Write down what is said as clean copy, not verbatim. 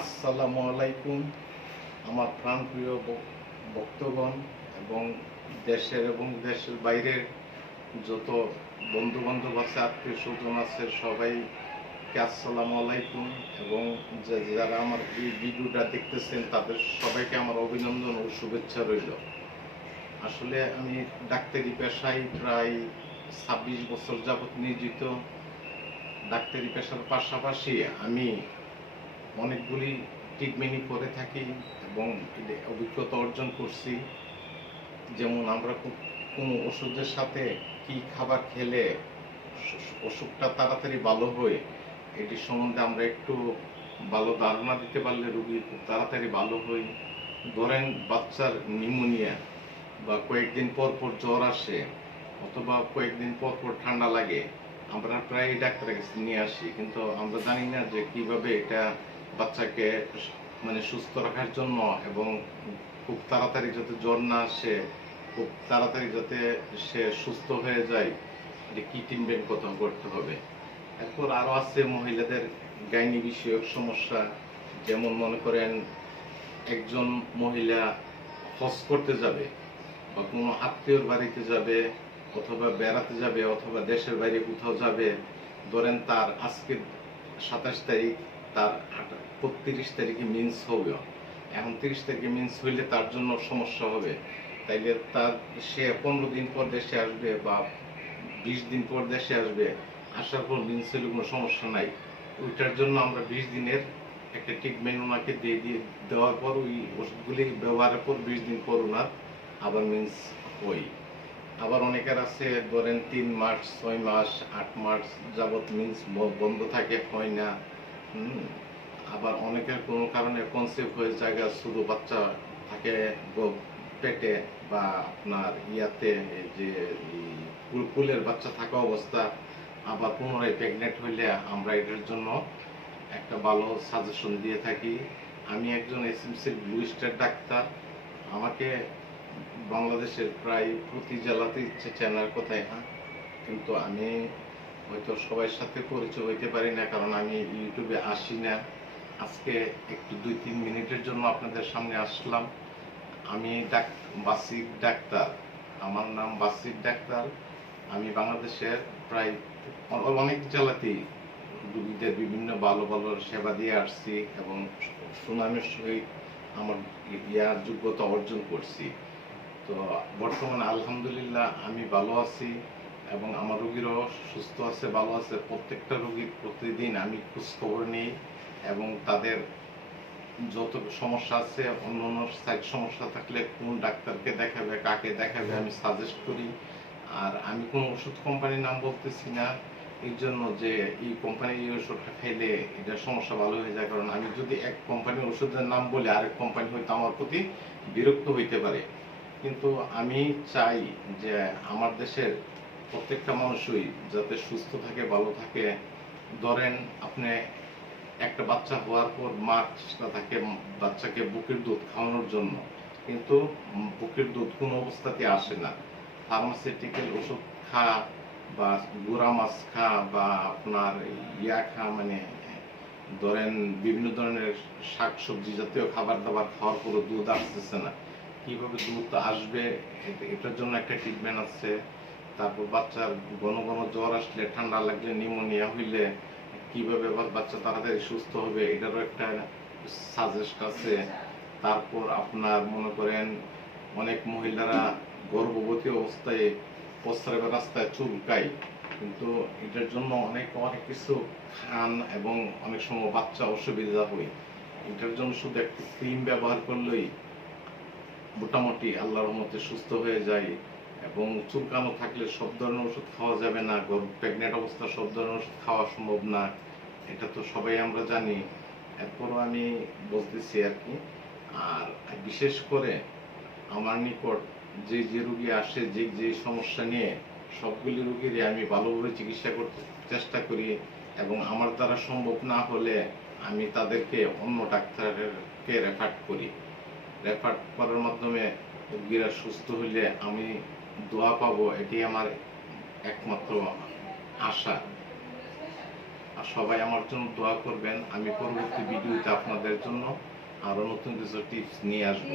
আসসালামু আলাইকুম। আমার প্রাণপ্রিয় ভক্তগণ এবং দেশের এবং দেশের বাইরের যত বন্ধু বান্ধব আছে, আত্মীয় স্বজন আছে, সবাইকে আসসালামু আলাইকুম। এবং যারা আমার এই ভিডিওটা দেখতেছেন তাদের সবাইকে আমার অভিনন্দন ও শুভেচ্ছা রইল। আসলে আমি ডাক্তারি পেশায় প্রায় 26 বছর যাবৎ নিয়োজিত। ডাক্তারি পেশার পাশাপাশি আমি অনেকগুলি ট্রিটমেন্টই করে থাকি এবং অভিজ্ঞতা অর্জন করছি। যেমন আমরা কোনো ওষুধের সাথে কি খাবার খেলে অসুখটা তাড়াতাড়ি ভালো হয়, এটি সম্বন্ধে আমরা একটু ভালো ধারণা দিতে পারলে রোগী খুব তাড়াতাড়ি ভালো হয়। ধরেন বাচ্চার নিউমোনিয়া বা কয়েকদিন পর পর জ্বর আসে অথবা কয়েকদিন পর পর ঠান্ডা লাগে, আমরা প্রায় ডাক্তারের কাছে নিয়ে আসি, কিন্তু আমরা জানি না যে কিভাবে এটা বাচ্চাকে মানে সুস্থ রাখার জন্য এবং খুব তাড়াতাড়ি যাতে জ্বর না আসে, খুব তাড়াতাড়ি যাতে সে সুস্থ হয়ে যায়, যে কি ট্রিটমেন্ট কথা করতে হবে। এরপর আরও আছে মহিলাদের গাইনি বিষয়ক সমস্যা। যেমন মনে করেন একজন মহিলা হজ করতে যাবে বা কোনো আত্মীয়র বাড়িতে যাবে অথবা বেড়াতে যাবে অথবা দেশের বাইরে কোথাও যাবে। ধরেন তার আজকে 27 তারিখ, তার 31 তারিখে মিন্স হবে। এখন 30 তারিখে মিন্স হইলে তার জন্য সমস্যা হবে। তাইলে তার সে 15 দিন পর দেশে আসবে বা 20 দিন পর দেশে আসবে, আসার পর মিন্স হইলে কোনো সমস্যা নাই। ওইটার জন্য আমরা 20 দিনের একটা ট্রিটমেন্ট ওনাকে দেওয়ার পর ওই ওষুধগুলি ব্যবহারের পর 20 দিন পর ওনার আবার মিন্স ওই। আবার অনেকের আছে ধরেন 3 মাস 6 মাস 8 মাস যাবৎ মিন্স বন্ধ থাকে, হয় না। আবার অনেকের কোনো কারণে কনসেপ্ট হয়ে জায়গা শুধু বাচ্চা থাকে পেটে বা আপনার ইয়াতে, যে কুলের বাচ্চা থাকা অবস্থা। আবার পুনরায় প্রেগনেন্ট হইলে আমরা এটার জন্য একটা ভালো সাজেশন দিয়ে থাকি। আমি একজন এসএমসির ব্লু স্টার ডাক্তার। আমাকে বাংলাদেশের প্রায় প্রতি জেলাতে ইচ্ছে চেনার কথাই, কিন্তু আমি হয়তো সবার সাথে পরিচয় হইতে পারি না, কারণ আমি ইউটিউবে আসি না। আজকে একটু 2-3 মিনিটের জন্য আপনাদের সামনে আসলাম। আমি বাসির ডাক্তার, আমার নাম বাসির ডাক্তার। আমি বাংলাদেশের প্রায় অনেক জেলাতেই রোগীদের বিভিন্ন ভালো ভালো সেবা দিয়ে আসছি এবং সুনামের সহিত আমার যোগ্যতা অর্জন করছি। তো বর্তমানে আলহামদুলিল্লাহ আমি ভালো আছি এবং আমার রোগীরাও সুস্থ আছে, ভালো আছে। প্রত্যেকটা রোগীর প্রতিদিন আমি খোঁজ খবর নিই এবং তাদের যত সমস্যা আছে, অন্য অন্য সাইড সমস্যা থাকলে কোন ডাক্তারকে দেখাবে, কাকে দেখাবে, আমি সাজেস্ট করি। আর আমি কোন ওষুধ কোম্পানির নাম বলতেছি না এই জন্য যে এই কোম্পানির এই ওষুধটা খাইলে এটা সমস্যা ভালো হয়ে যায়, কারণ আমি যদি এক কোম্পানির ওষুধের নাম বলি আরেক কোম্পানি হয়তো আমার প্রতি বিরক্ত হইতে পারে। কিন্তু আমি চাই যে আমার দেশের প্রত্যেকটা মানুষই যাতে সুস্থ থাকে, ভালো থাকে। ধরেন আপনি একটা বাচ্চা হওয়ার পর মা চেষ্টা থাকে বাচ্চাকে বুকের দুধ খাওয়ানোর জন্য, কিন্তু বুকের দুধ কোনো অবস্থাতে আসে না। ফার্মাসিউটিক্যাল ওষুধ খা বা গুঁড়া মাছ খা বা আপনার খা, মানে ধরেন বিভিন্ন ধরনের শাক সবজি জাতীয় খাবার দাবার খাওয়ার পরও দুধ আসতেছে না। কিভাবে দুধ আসবে, এটার জন্য একটা ট্রিটমেন্ট আছে। তারপর বাচ্চার ঘন ঘন জ্বর আসলে, ঠান্ডা লাগলে, নিউমোনিয়া হইলে কিভাবে বাচ্চা তাড়াতাড়ি সুস্থ হবে, এটারও একটা সাজেস্ট আছে। তারপর আপনার মনে করেন অনেক মহিলারা গর্ভবতী অবস্থায় প্রস্রাবের রাস্তায় চুলকায়, কিন্তু এটার জন্য অনেক অনেক কিছু খান এবং অনেক সময় বাচ্চা অসুবিধা হয়। এটার জন্য শুধু একটু ক্রিম ব্যবহার করলেই মোটামুটি আল্লাহর মতে সুস্থ হয়ে যায়। এবং চুলকানো থাকলে সব ধরনের ওষুধ খাওয়া যাবে না, প্রেগনেন্ট অবস্থা সব ধরনের ওষুধ খাওয়া সম্ভব না, এটা তো সবাই আমরা জানি। এরপরও আমি বলতেছি আর কি। আর বিশেষ করে আমার নিকট যে যে রোগী আসে, যে যে সমস্যা নিয়ে, সবগুলি রোগীরই আমি ভালোভাবে চিকিৎসা করতে চেষ্টা করি এবং আমার দ্বারা সম্ভব না হলে আমি তাদেরকে অন্য ডাক্তারকে রেফার করি। রেফার করার মাধ্যমে রোগীরা সুস্থ হইলে আমি দোয়া পাবো, এটি আমার একমাত্র আশা। আর সবাই আমার জন্য দোয়া করবেন। আমি পরবর্তী ভিডিওতে আপনাদের জন্য আরো নতুন কিছু টিপস নিয়ে আসবো।